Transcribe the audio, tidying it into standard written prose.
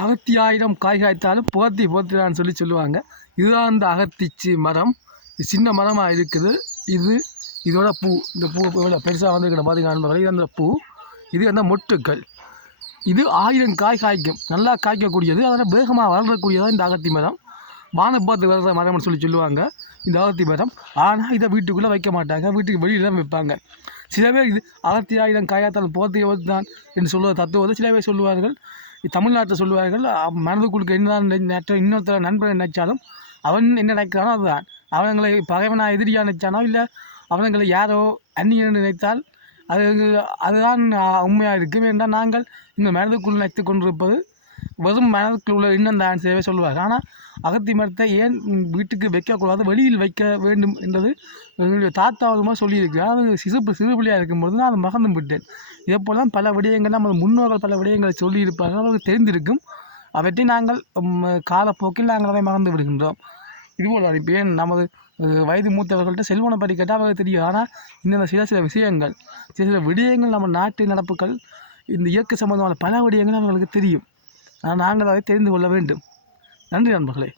அகத்தியாயிரம் காய் காய்த்தாலும் போத்தி போத்திடான்னு சொல்லுவாங்க. இதுதான் அந்த அகத்திச்சி மரம். இது சின்ன மரமாக இருக்குது. இதோட பூ, இந்த பூ எவ்வளோ பெருசாக வந்துருக்கிற பார்த்தீங்கன்னா இது அந்த பூ. இது அந்த மொட்டுக்கள். இது 1000 காய் காய்க்கும். நல்லா காய்க்கக்கூடியது. அதனால் வேகமாக வளரக்கூடியதான் இந்த அகத்தி மரம். வானப்பாத்து வளர்கிற மரம்னு சொல்லுவாங்க இந்த அகத்தி மரம். ஆனால் இதை வீட்டுக்குள்ளே வைக்க மாட்டாங்க, வீட்டுக்கு வெளியில் தான் வைப்பாங்க. சில பேர் இது அகத்தியாயிரம் காயாத்தால் போத்தி தான் என்று சொல்லுவ தத்துவத்தை சில பேர் சொல்லுவார்கள். தமிழ்நாட்டில் சொல்லுவார்கள். மனதுக்குள்ளுக்கு இன்னொருத்தர நண்பரை நினைச்சாலும் அவன் என்ன நினைக்கிறானோ அதுதான். அவங்களை பகைவனாக எதிரியாக நினைச்சானோ இல்லை அவங்களை யாரோ அந்நியன் நினைத்தால் அதுதான் உண்மையாக இருக்கும். என்றால் நாங்கள் இந்த மனதுக்குள் நினைத்து கொண்டிருப்பது வெறும் மனதுக்குள் உள்ள இன்னும் தான் சேவை சொல்லுவார். ஆனால் அகத்தி மரத்தை ஏன் வீட்டுக்கு வைக்கக்கூடாது, வெளியில் வைக்க வேண்டும் என்றது என்னுடைய தாத்தாவதுமாக சொல்லியிருக்கிறார். அது சிறுபிள்ளையாக இருக்கும்பொழுது நான் அதை மறந்து விட்டேன். இதே போல் தான் பல விடயங்கள் நமது முன்னோர்கள் பல விடயங்களை சொல்லியிருப்பார்கள். அவர்களுக்கு தெரிந்திருக்கும். அவற்றை நாங்கள் காலப்போக்கில் நாங்கள் அதை மறந்து விடுகின்றோம். இதுபோல் இப்போ ஏன் நமது வயது மூத்தவர்கள்ட்ட செல்வனை பற்றி கேட்டால் அவர்களுக்கு தெரியும். ஆனால் இந்த சில விஷயங்கள் சில விடயங்கள் நம்ம நாட்டு நடப்புகள் இந்த இயற்கை சம்பந்தமான பல விடயங்கள் அவர்களுக்கு தெரியும். ஆனால் நாங்கள் அதை தெரிந்து கொள்ள வேண்டும். நன்றி நண்பர்களே.